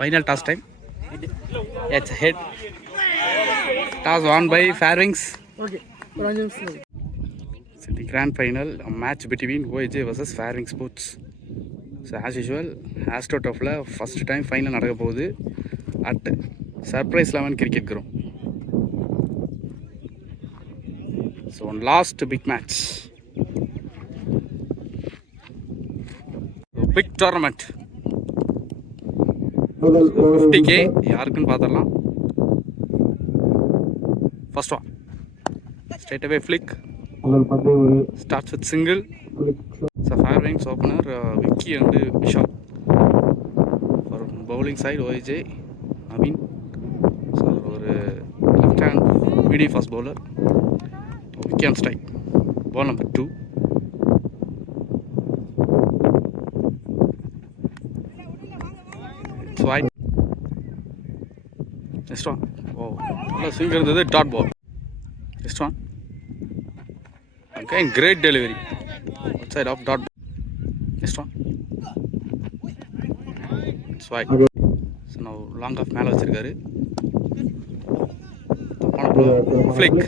Final toss time. It's head. Toss won by Fairwings. Okay. So the grand final, a match between OAJ versus Fairwing Sports. So as usual, Astro Toughல first time final நடக்க போகுது at Surprise 11 Cricket Ground. So one last big match. So big tournament. 50k யாருக்குன்னு பார்த்தரலாம். First one. Straight away flick. Starts with single. So Fairwings opener Vicky and Vishal. For bowling side OAJ Naveen. So left hand medium fast bowler. Vicky on strike. Ball number 2. It's wide. Next one. Oh, swing இருந்தது dot ball. Next one. Again, great delivery. Outside of dot. Next one. It's wide. So now long off மேல வச்சிருக்காரு. Flick.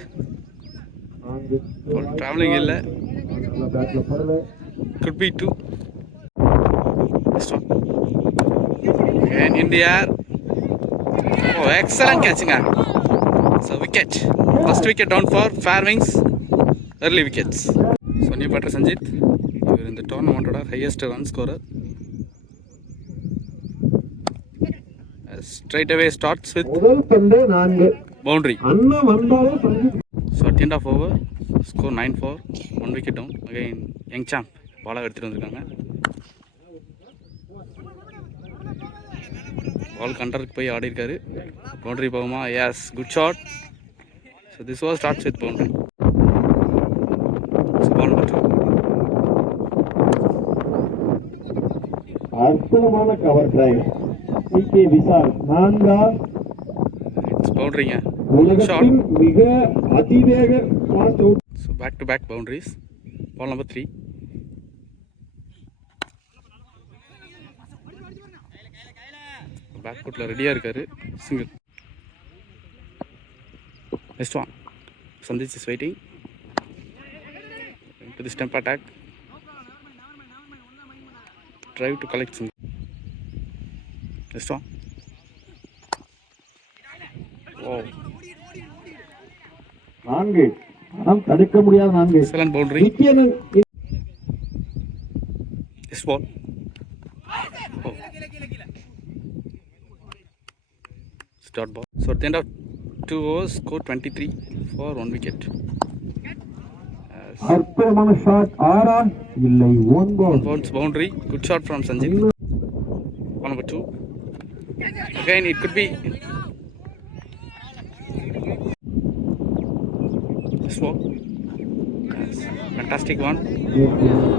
Traveling இல்ல. Could be 2. Next one. Again in the air. Oh, excellent catching. So wicket. First wicket down for Fairwings. Early wickets. So new batter Sanjit. You are in the tournament highest run scorer. Straight away starts with boundary. So at the end of over, score 9-4, 1 wicket down. Again, young champ. Ball எடுத்துட்டு வந்திருக்காங்க. பால் கண்டருக்கு போய் ஆடி இருக்காரு. பவுண்டரி போகுமா? Yes, good shot. So this was starts with boundary. So ball number 2. அற்புதமான cover drive. சிகே விசால் நான்கா. It's boundaryங்க. உலகத்தின் மிக அதிவேக fast out. So back to back boundaries. Ball number 3. Back footல ரெடியா இருக்காரு. Single. Next one. Sandeep is waiting. Into the stump attack. Drive to collect single. Next one. Wow. நான்கு. நாம் தடுக்க முடியாத நான்கு. Excellent boundary. This ball. Oh. Start ball. So at the end of 2 overs, score 23 for 1 wicket. அற்புதமான ஷாட். ஆரா இல்லை. 1 ball. Boundary. Good shot from Sanjit. Ball number 2. Again, it could be. This ball. Yes. Fantastic one.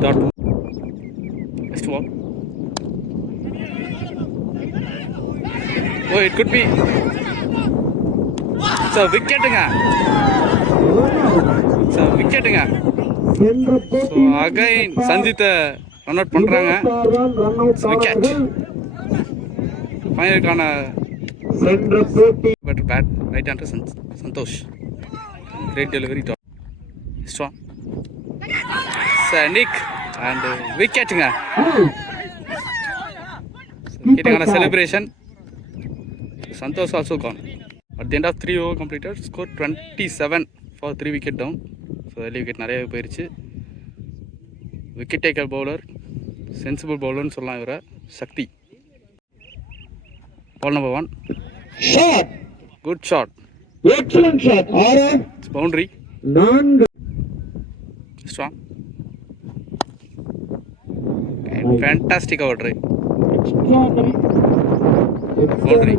Dot. Next ball. Oh, it could be. So wicketங்க. So wicketங்க. So again Sanjit run out பண்றாங்க. Wicket. ஃபைனலுக்கான better bat right hand Santosh. Great delivery. Strong. Nick and wicketங்க. Wicketங்க celebration. Santosh also gone. At the end of 3 over completed, score 27 for 3 wicket down. So early wicket நிறைய போயிருச்சு. Wicket taker bowler, sensible bowler னு சொல்லலாம் இவரை. சக்தி. Ball number 1. Shot. Good shot. Excellent shot. ஆரா. It's boundary. நான்கு. Strong. And fantastic cover drive. Boundary.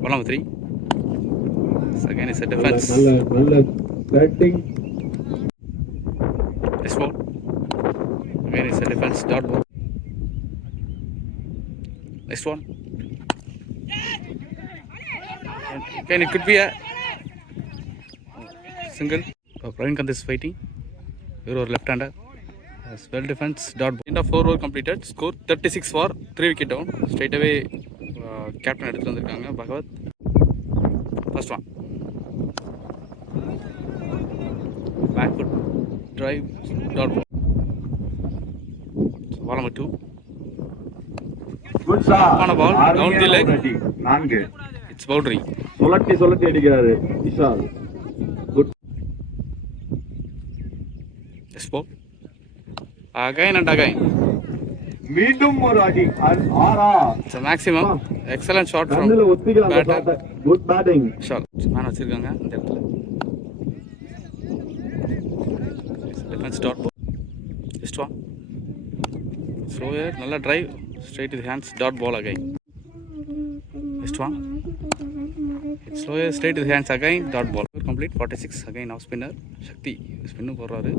Ball number 3. So again it's a defense. நல்ல batting. This ball. Again it's a defense. Dot ball. Next one. Again it could be a single. Praveen Kant is fighting. You're left-hander. As well defense dot ball. End of 4 over completed. Score 36 for 3 wicket down. Straight away captain எடுத்து வந்திருக்காங்க பகவத். First one. Backward drive dot ball. So ball number 2. Good shot. On a ball down the leg. 4. It's boundary. சுழட்டி அடிக்கிறாரு Vishal. Good. Yes ball. Again and again. மீண்டும் ஒரு அடி. 6. It's a maximum. Excellent shot from கண்ணுல ஒத்திக்கலாம் அந்த batter. shot. Good batting. Shot. Man வச்சிருக்காங்க இந்த இடத்துல. Defense dot ball. Just one. Slower. நல்ல drive. Straight to the hands. Dot ball again. Just one. It's slower. Straight to the hands again. Dot ball. Complete. 46. Again off spinner. Shakti. Spinnu போடுறாரு.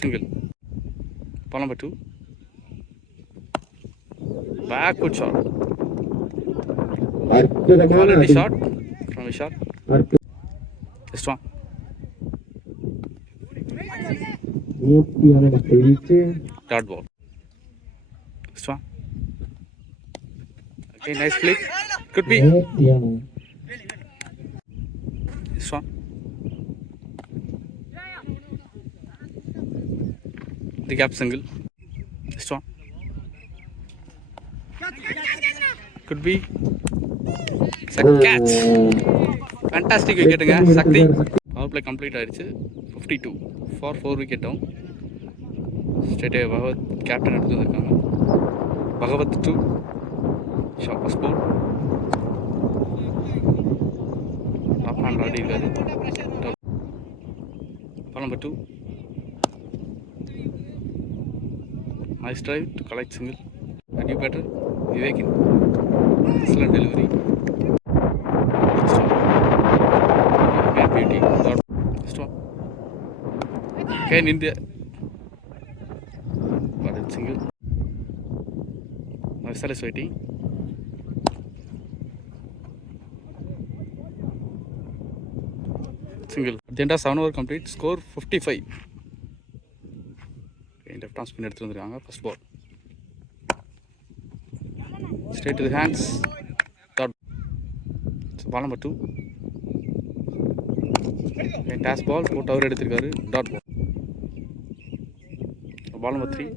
Single. Ball number 2. Backward shot. Quality shot from Vishal. Just one. Dot ball. Just one. Okay, nice flick. Could be. Just one. The gap single. Just one. Could be. It's a catch. Fantastic wicket ங்க சக்தி. Power play complete ஆயிடுச்சு. 52 for 4 wicket down. Straight away பகவத் கேப்டன் எடுத்து வந்திருக்காங்க. பகவத் 2. ஷார்ப்பஸ்ட் ball. Top hand ஆடி இருக்காரு. Ball number 2. Nice drive to collect single. And you better. Vivek in. Excellent delivery. Great beauty. Stop. Again in there. Got it single. Now Vishal is waiting. Single. At the end of 7 over complete. Score 55. Left arm spin எடுத்து வந்திருக்காங்க. First ball. Straight to the hands. Dot. So ball number 2. And toss ball. Put over எடுத்திருக்காரு. Dot ball. So ball number 3.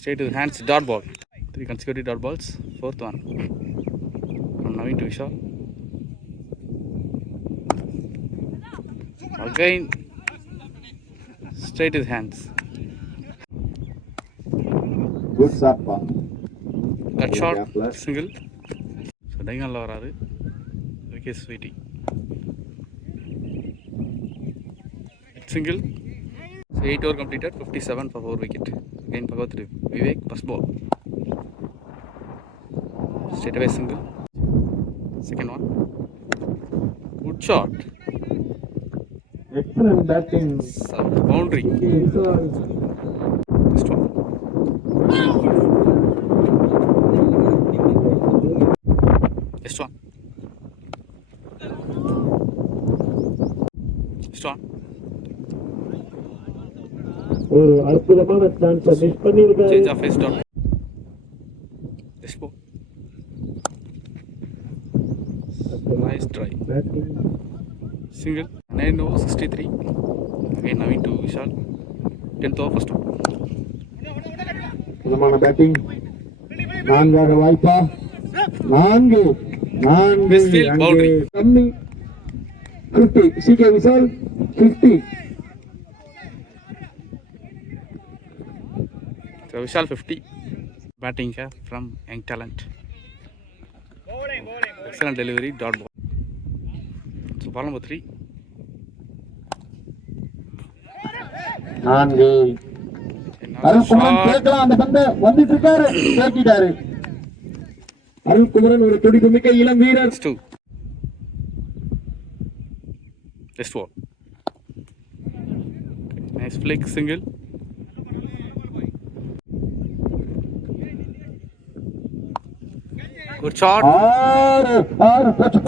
Straight to the hands. Dot ball. 3 consecutive dot balls. Fourth one. From Naveen to Vishal. Again, straight to the hands. Good shot, pa. That shot, single. So, diagonal வராரு. Okay, sweetie. Single. So, 8 over completed, 57 for 4 wicket. Again, Bhagavat Vivek, first ball. Straight away single. Second one. Good shot. Excellent batting. Boundary. Just one. Just one. Just one. ஒரு அற்புதமான chance miss பண்ணிருக்காரு. Change of face dot. Just ball. Nice try. Batting. Single. 9 over 63. Again Naveen to Vishal. 10th over first one. சுதமான batting. 4 வாய்ப்பா. 4. Westfield boundary. கம்மி. 50. CK Vishal 50. So Vishal 50. Batting here from young talent. Excellent delivery. Dot ball. So ball number 3. 4. அருள்குமரன் கேட்கலாம் அந்த பந்து வந்துட்டு இருக்காரு கேட்டிட்டாரு. அருள்குமரன் ஒரு துடிப்பு மிக்க இளம் வீரர். 2. Just 4. Nice flick single. Good shot.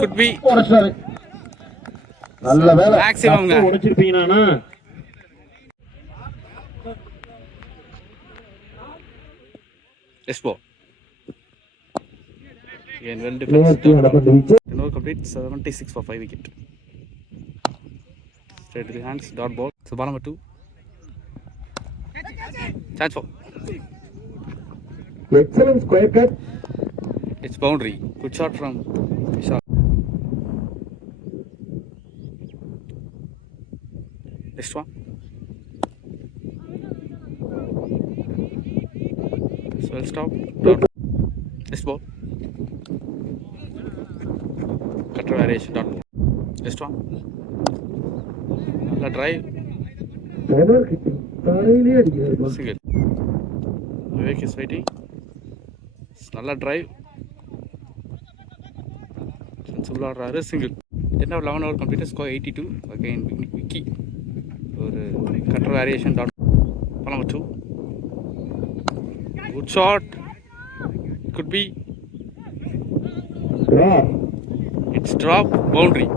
Could be. நல்ல வேலை மேக்ஸிமம்ங்க. உடைச்சிருப்பீங்கண்ணா. Yes ball. Again well defense. Tenor complete 76 for 5 wicket. Straight to the hands. Dot ball. So ball number 2. Chance for. Excellent square cut. It's boundary. Good shot from Vishal. Next one. So well stop. Dot. Next ball. Cutter variation. Dot. Next one. Another drive. Single. Vivek is waiting. Another drive. Sensible or single. Then now 11 over completed, score 82. Again Vicky. Or cutter variation. Dot. Ball number 2. Good shot. Could be. It's drop. Boundary.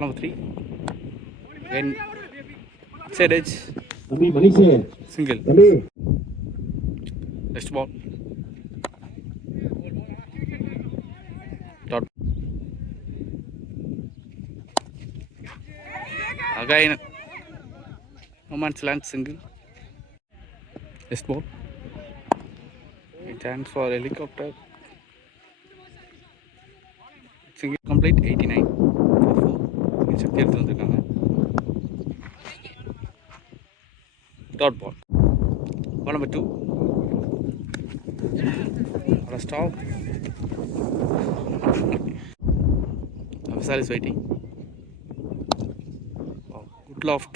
Number 3. Again side edge. Single. Next ball. Dot. Again no man's land, single. Next ball. A chance for helicopter. Single complete 89 for 4. சக்தி எடுத்து வந்திருக்காங்க. Dot ball. Ball number 2. What a stop. Vishal is waiting. Oh, good loft.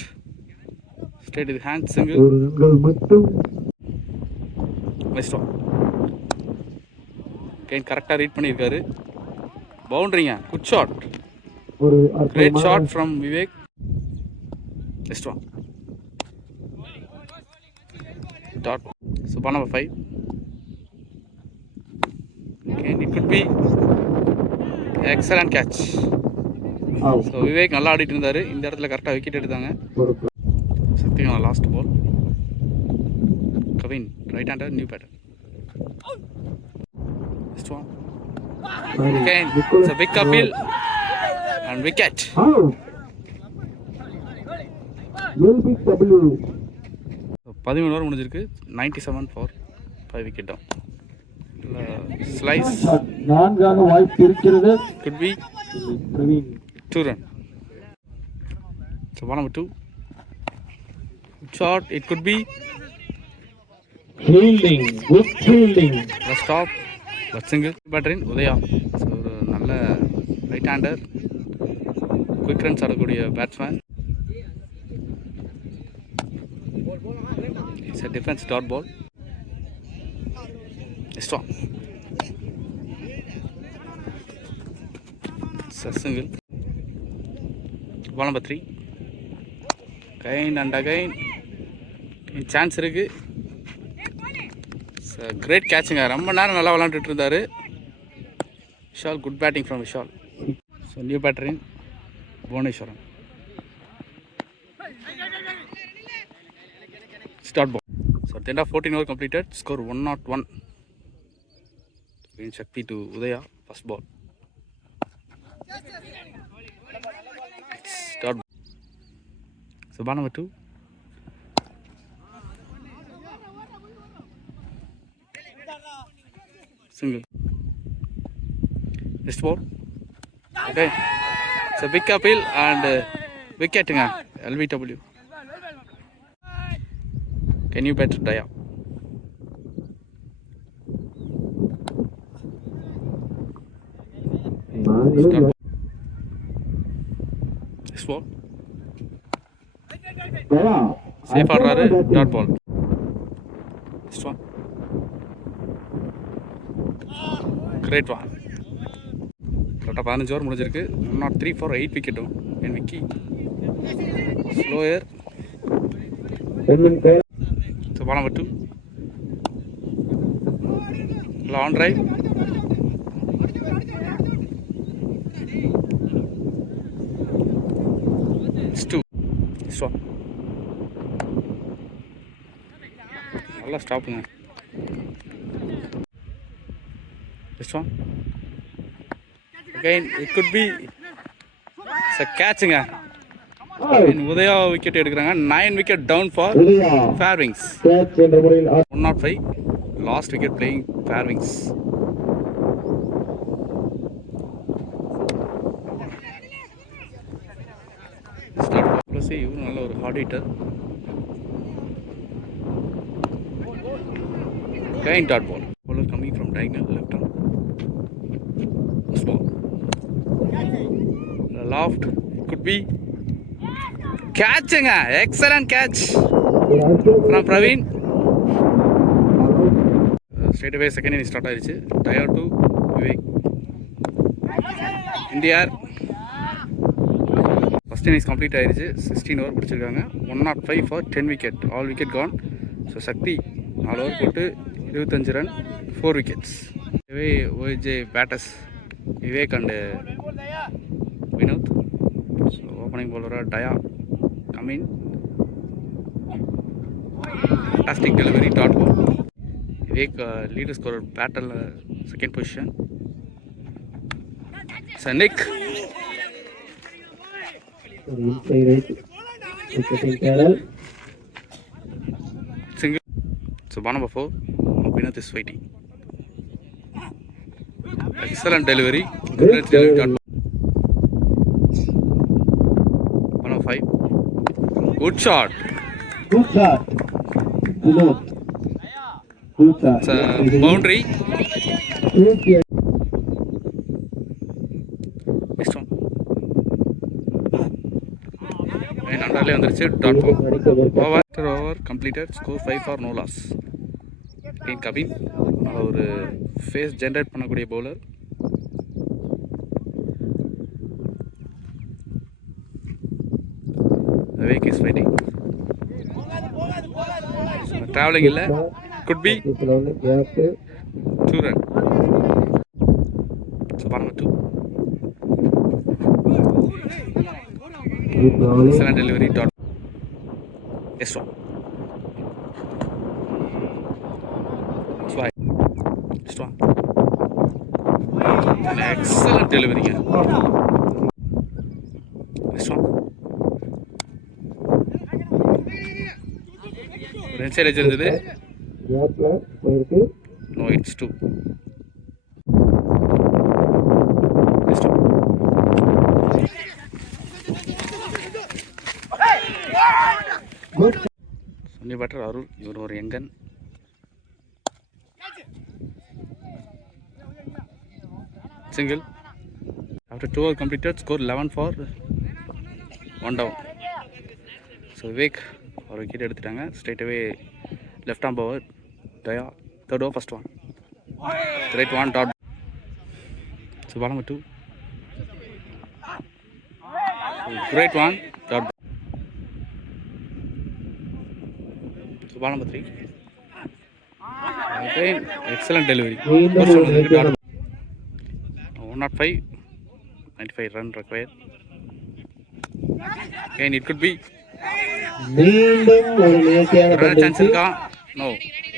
Straight to the hand, single. Next one. Again correctா read பண்ணியிருக்காரு. பவுண்டரிங்க. Good shot. Great shot from Vivek. Next one. Dot. So ball number 5. Again it could be excellent catch. So Vivek நல்லா ஆடிட்டு இருந்தாரு. இந்த இடத்துல கரெக்டாக wicket எடுத்தாங்க. சக்திகான last ball. Kevin right hander, new batter. Next one. Again it's a big appeal and wicket. 11 ஓவர் முடிஞ்சிருக்கு. 97 for 5 wicket down. Slice. நான்காக வாய்ப்பு இருக்கிறது. Could be 2 run. So ball number 2. Shot. It could be fielding. Good fielding. the stop. But single. Batter in Udaya. So ஒரு நல்ல right hander. Quick runs ஆடக்கூடிய batsman. It's a defense dot ball. Strong. It's a single. Ball number 3. Again and again. Chance இருக்கு. It's a great catching. ரொம்ப நேரம் நல்லா விளையாண்டுட்டு இருந்தாரு. Vishal, good batting from Vishal. So new batter in Bhuvaneshwaran. Start ball. So at the end of 14 over completed, score 101. Again Shakti to Udaya, first ball. Start ball. So ball number 2. Single. Next ball. Okay. It's a big appeal and wicket. LBW. Can you bet Daya? Next ball. Safe ஆடுறாரு. Dot ball. Next one. Great one. கரெக்டாக 15 ஓவர் முடிஞ்சிருக்கு. 103 for 8 விக்கெட்டும். என் விக்கி slower. So ball number 2. Long drive. It's 2. Stop. நல்லா ஸ்டாப்புங்க. This one. Again, it could be a catching. Udaya wicket எடுக்கிறாங்க. 9 wicket down for Fairwings. 105. Last wicket playing Fairwings. Start plus இவரு நல்ல ஒரு heart hitter. Again dot ball. Bowler coming from diagonal left arm. Small. The loft could be catching. Excellent catch from Praveen. Straight away second inning start ஆயிருச்சு. Tier 2 Vivek. India. First inning complete ஆயிருச்சு. 16 over பிடிச்சிருக்காங்க. 105 for 10 wicket. All wicket gone. So Sakti 4 over போட்டு 25 run 4 wickets. OJ batters Vivek and Vinod. So opening bowler Daya come in. Fantastic delivery dot ball. Vivek leader scorer battle second position. Sanik single. So ball number 4. Vinod is waiting. Excellent delivery. Great delivery dot ball. Ball number 5. Good shot. Good shot. Good shot. It's a boundary. Next one. And underlay வந்துருச்சு dot ball. Over completed. Score 5 for no loss. In Kavin ஒரு face generate பண்ணக்கூடிய bowler. Vivek is fighting. Traveling இல்லை. Could be 2 run. So ball number 2. Excellent delivery dot. Yes one. Swipe. Strong. An excellent delivery here. Strong. Inside edge irundhudu. No, it's 2. Strong. Good. Sunny batter Arul, இவர் ஒரு யங்கன். Single. After 2 over completed, score 11 for 1 down. So Vivek ஒரு விக்கெட் எடுத்துட்டாங்க. Straight away left arm bowler Daya. Third over first one. Straight one dot. So ball number 2. Great one dot. So ball number 3. Again excellent delivery. 105, 95 run required. Again it could be run chance irka. No,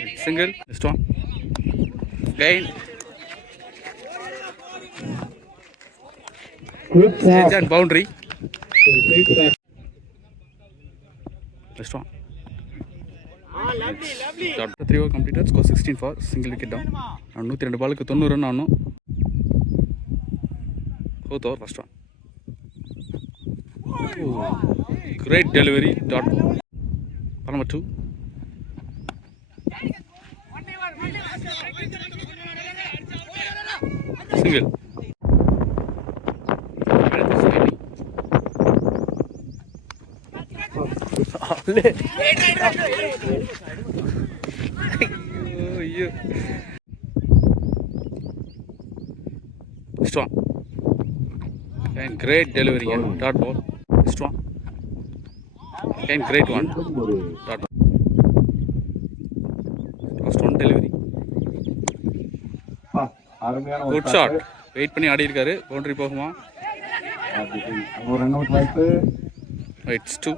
it's single. Next one. Again edge and boundary. Next one. 3 over completed. Score 16 for single wicket down. 102 பாலுக்கு 90 ரன் ஆனோம். Fourth over first one. Ooh, great delivery dot. Ball number 2. Single. Strong. And great delivery here. Dot ball. Strong. And great one. Dot. Last one delivery. அருமையான ஒரு good shot. Wait பண்ணி ஆடி இருக்காரு. பவுண்டரி போகுமா? ஒரு run out வாய்ப்பு. இட்ஸ் 2.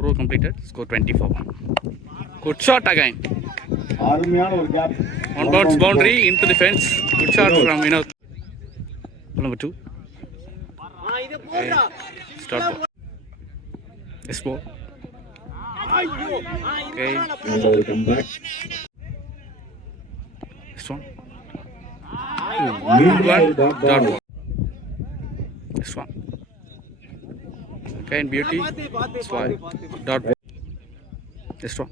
Over completed. Score 24. Good shot again. அருமையான ஒரு gap. One bounce boundary into the fence. Good shot from Vinod. Number 2. Okay. Start ball. Yes, ball. Okay. Come back. This one. Good one. Dot ball. This one. Okay, and beauty. This one. Dot ball. This one.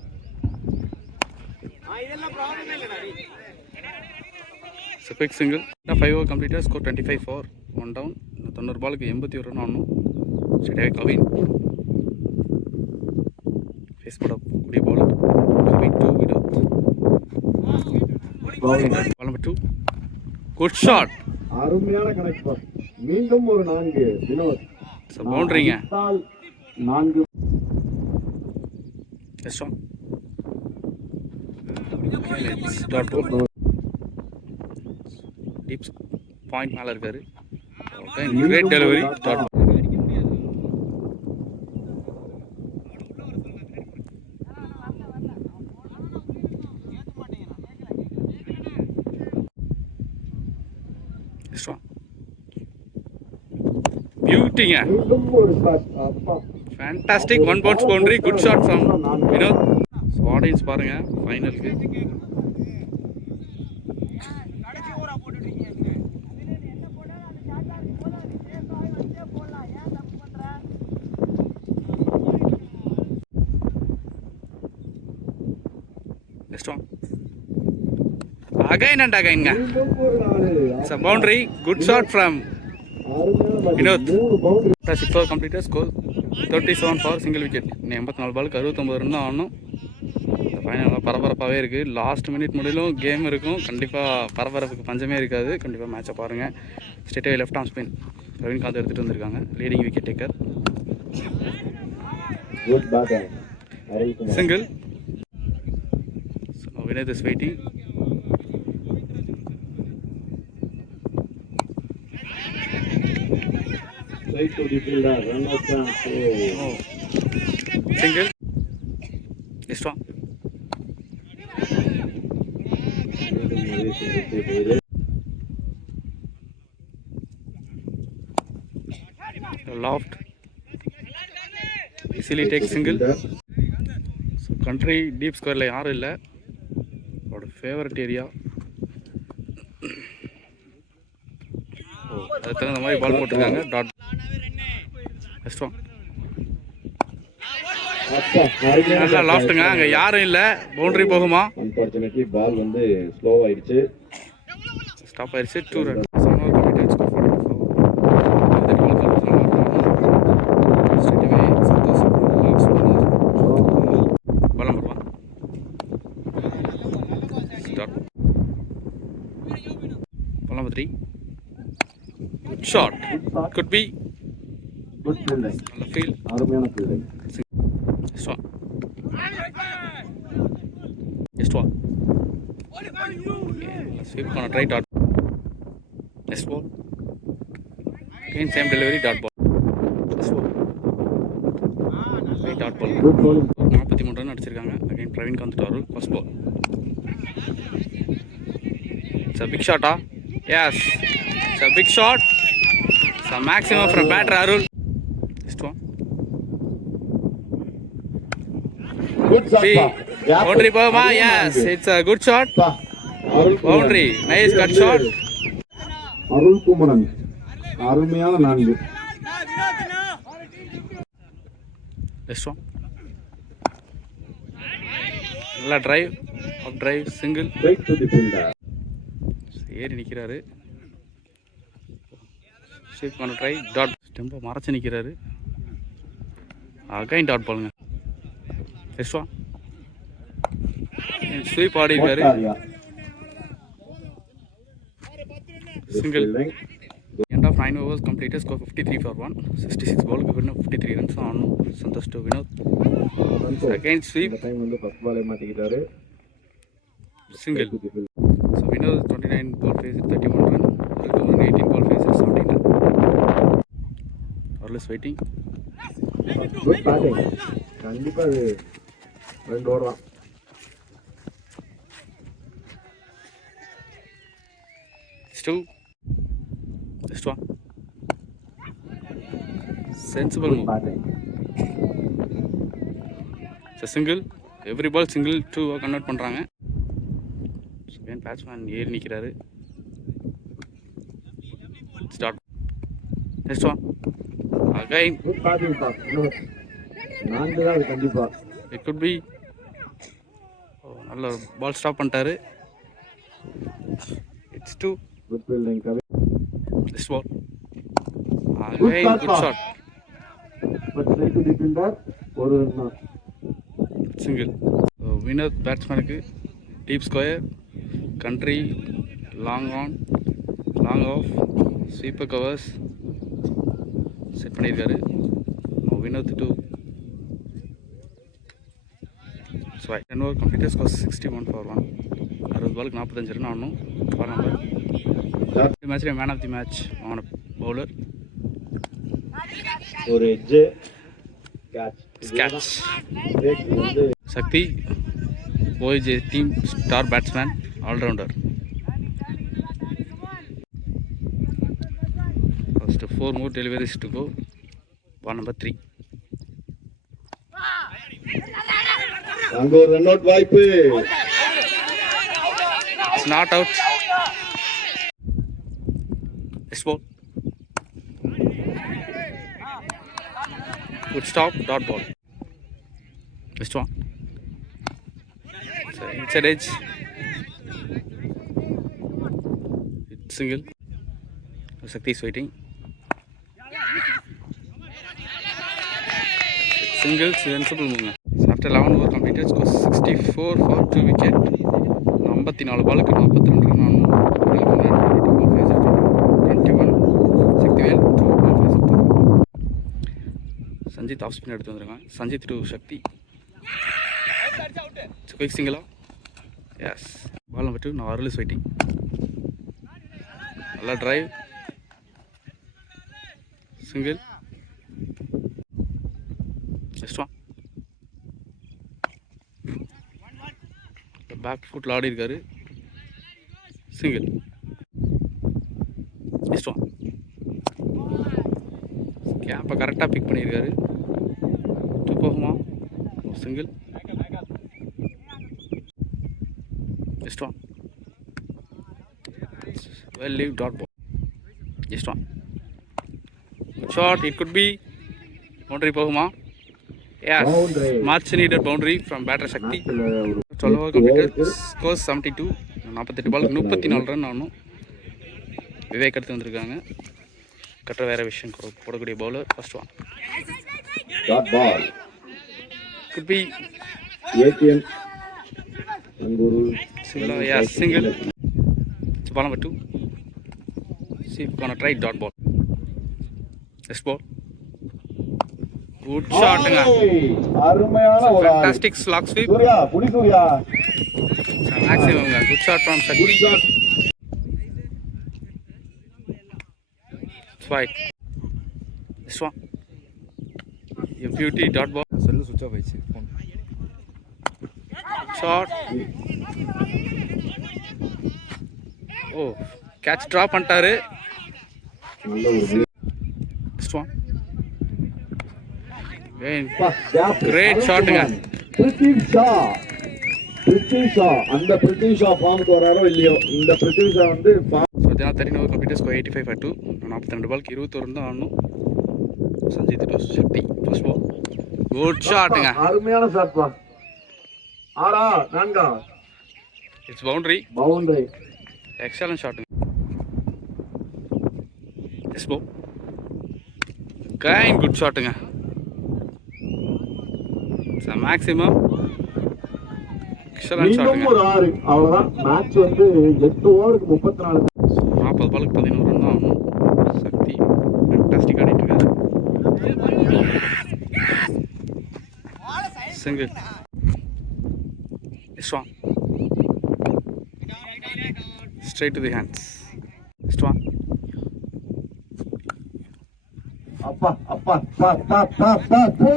It's a quick single. 5 over completed. Score 25 for 1 down. 90 பாலுக்கு 81 ரன் ஆடணும். சரியாக Kavin face பண்ண கூடிய bowler. Kavin 2 Vinoth. Ball number 2. Good shot. அருமையான connect boss. மீண்டும் ஒரு 4 வினோத். பவுண்டரிங்க. 4. This one. Dot ball. Deep point மேல இருக்காரு. Okay, great delivery. Dot ball. This one. Beauty-ங்க. மீண்டும் ஒரு ஷாட். அப்பா. Fantastic one bounce boundary. Good shot from Vinod. Audience பாருங்க ஃபைனலுக்கு. Next one. Again and again. மீண்டும் ஒரு 4. It's a boundary. Good shot from அருமையான Vinod. 3 பவுண்டரி. 6 over completed. Score 37 for single wicket. இன்னும் 84 பாலுக்கு 69 ரன் தான் ஆடணும். ஃபைனலாக பரபரப்பாகவே இருக்குது. லாஸ்ட் மினிட் முடியலும் கேம் இருக்கும். கண்டிப்பாக பரபரப்புக்கு பஞ்சமே இருக்காது. கண்டிப்பாக மேட்சை பாருங்கள். ஸ்ட்ரெயிட்டாகவே left arm spin Praveen Kanth எடுத்துகிட்டு வந்திருக்காங்க. Leading wicket taker. Good batting. Single. So Vinoth is waiting. Straight to the fielder. Run out chance. Single. Next one. Loft. Easily take single. So country deep square la yaar illa. Our favorite area. அதுக்கு தகுந்த மாதிரி பால் போட்டிருக்காங்க. Dot. Next one. நல்லா லாஃப்ட்டுங்க. அங்கே யாரும் இல்லை. பவுண்டரி போகுமா? அன்ஃபார்ச்சுனேட்லி பால் வந்து ஸ்லோ ஆயிடுச்சு. ஸ்டாப் ஆயிடுச்சு. 2 run. Ball number 3. Good shot. Could be. Good fielding. நல்ல ஃபீல். அருமையான fielding. Next one. Next one. Sweep on a try dot. Next ball. Again same delivery dot ball. Next ball. Right dot ball. Good bowling. 43 run அடிச்சிருக்காங்க. Again Praveen Kanth டாரு. First ball. It's a big shot, ah? Yes. It's a big shot. It's a maximum from batter Arul. Next one. Good shot. Boundary போகுமா? Yes. It's a good shot. Boundary. Nice cut shot. Arul Kumaran. அருமையான 4. Next one. நல்ல drive. Off drive single. Straight to the fielder. ஏறி நிற்கிறாரு. ஸ்வீப் பண்ண try. Dot. ஸ்டெம்பை மறைச்சு நிற்கிறாரு. Again dot பாலுங்க. Next one. ஸ்வீப் ஆடி இருக்காரு. Single. End of 9 overs completed. Score 53 for 1. 66 பாலுக்கு இன்னும் 53 ரன்ஸ் தான் ஆடணும். Santhosh to Vinod. Again sweep. இந்த டைம் வந்து ஃபர்ஸ்ட் பாலே மாட்டிக்கிட்டாரு. Single. So Vinod 29 ball face 31 run. Arul 18 ball face 17 run. Arul is waiting. Good batting. கண்டிப்பா அது 2 ஓவர் தான். Two. Just one. Sensible move. Batting. It's a single. Every ball single 2 convert பண்றாங்க. Second batsman ஏறி நிக்கிறாரு. Start. Next one. Again. Good batting boss. 4 தான் அது கண்டிப்பா. It could be. நல்ல பால் ஸ்டாப் பண்ணிட்டாரு. It's 2. Good fielding Kavi. This ball. Again good shot. But try to defender ஒரு run. Single. Winner batsmanக்கு deep square, country, long on, long off, sweeper covers set பண்ணியிருக்காரு. Winner to so 10 over completed score 61 for 1. 60 பாலுக்கு 45 ரன் ஆடணும். For number இந்த மேட்ச்ல man of the match ஆன பவுலர் ஒரு edge catch Sakthi OJ team star batsman all rounder. First 4 more deliveries to go. Ball number 3. அங்க ஒரு run out வாய்ப்பு. It's not out. This ball. Good stop, dot ball. Next one. So inside edge. It's single. Sakti is waiting. Single, sensible movement. So after 11 over completed, score 64 for 2 wicket. 54 பாலுக்கு 42 ரன் ஆடணும். 22 ball face 21. Sakthivel 2 ball face 2. Sanjith off spin எடுத்து வந்துருக்காங்க. Sanjith to Sakthi. Quick சிங்கிளா? Yes. Ball number 2. நான் Arul is waiting. நல்லா drive. Single. Next one. Back ஃபுட்டில் ஆடி இருக்காரு. சிங்கிள். Next one. கேப்பை கரெக்டாக பிக் பண்ணியிருக்காரு. 2 போகுமா? Single. Next one. Well leave dot ball. Next one. Good shot. It could be boundary போகுமா? Yes. Much needed boundary from batter Shakti. 12 over completed. Score 72. 48 பாலுக்கு 34 ரன் ஆகணும். விவேக் எடுத்து வந்திருக்காங்க. கட்டுற வேற விஷயம் போடக்கூடிய bowler. First one. Dot ball. Could be ATM. அங்கூரு single. Yeah, single. So ball number 2. See if gonna try dot ball. Next ball. Good shot. அருமையான ஒரு Fantastic slog sweep. சூர்யா புடி Surya. Maximum. Good shot from Shakti. Good shot. Right. This one. A beauty dot ball. Cell சுவிட்ச் off ஆயிடுச்சு phone. Shot. Oh, catch drop பண்ணிட்டாரு. நல்ல ஒரு This one. Again. Gap. Great shot ங்க. பிரிட்டிஷா அந்த பிரிட்டிஷா ஃபார்முக்கு வராரோ இல்லையோ இந்த பிரிட்டிஷா வந்து So then 13 over completed score 85 for 2. 42 பாலுக்கு 21 ரன் தான் ஆடணும். Sanjith to Sakthi. First ball. Good shot ங்க. அருமையான ஷாட் பா. ஆடா நான்கா. It's boundary. Boundary. Excellent shot. This ball. Again good shot ங்க. It's a maximum. Excellent shot மீண்டும் ங்க. ஒரு 6 அவ்வளவுதான். மேட்ச் வந்து 8 ஓவருக்கு 34. 40 பாலுக்கு 11 ரன் தான் ஆகணும். சக்தி ஃபேண்டாஸ்டிக் ஆடிட்டு இருக்காரு. Single. This one. straight to the hands. Next one. அப்பா அப்பா பா பா பா பா போ.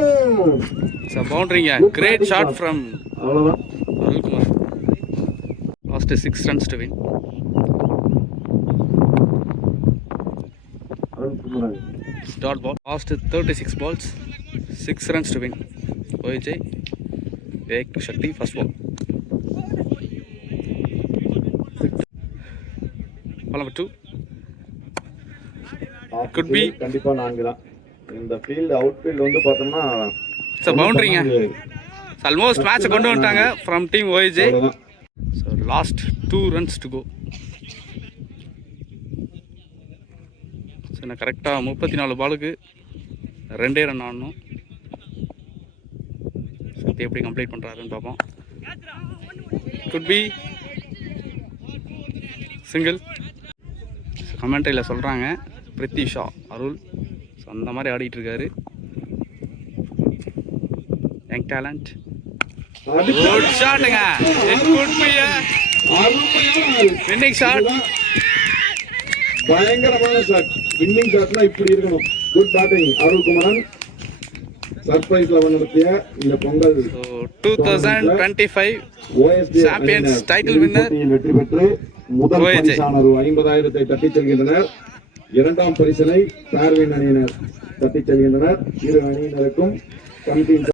It's a boundary. Great shot from அவ்வளவுதான். Arul Kumar. Lost 6 runs to win. Arunkumar Dot ball. Lost 36 balls. 6 runs to win. OJ. Vivek to Shakti. First ball. Ball number 2. Could be. கண்டிப்பா 4 தான். இந்த ஃபீல்ட் அவுட்ஃபீல்ட் வந்து பார்த்தோம்னா It's a boundary. It's almost match கொண்டு வந்துட்டாங்க from team OJ. So last 2 runs to go. So நான் கரெக்டாக 34 பாலுக்கு 2 ரன் ஆடணும். சக்தி எப்படி கம்ப்ளீட் பண்ணுறாருன்னு பார்ப்போம். Could be single. கமெண்ட்ரியில் சொல்கிறாங்க பிரித்திஷா அருள். ஸோ அந்த மாதிரி ஆடிட்டு இருக்காரு. Young talent. குட் ஷாட்டுங்க. It could be winning shot. பயங்கரமான ஷாட். வின்னிங் ஷாட்னா இப்படி இருக்கணும். Good batting Arulkumaran. சர்ப்ரைஸ்ல நடத்திய இந்த பொங்கல் 2025 சாம்பியன்ஸ் டைட்டில் வின்னர் வெற்றி பெற்று முதல் பரிசான ரூ. 50,000 தட்டிச் செல்கின்றனர். இரண்டாம் பரிசினை பார்வின் அணியினர் தட்டிச் செல்கின்றனர். இரு அணியினருக்கும்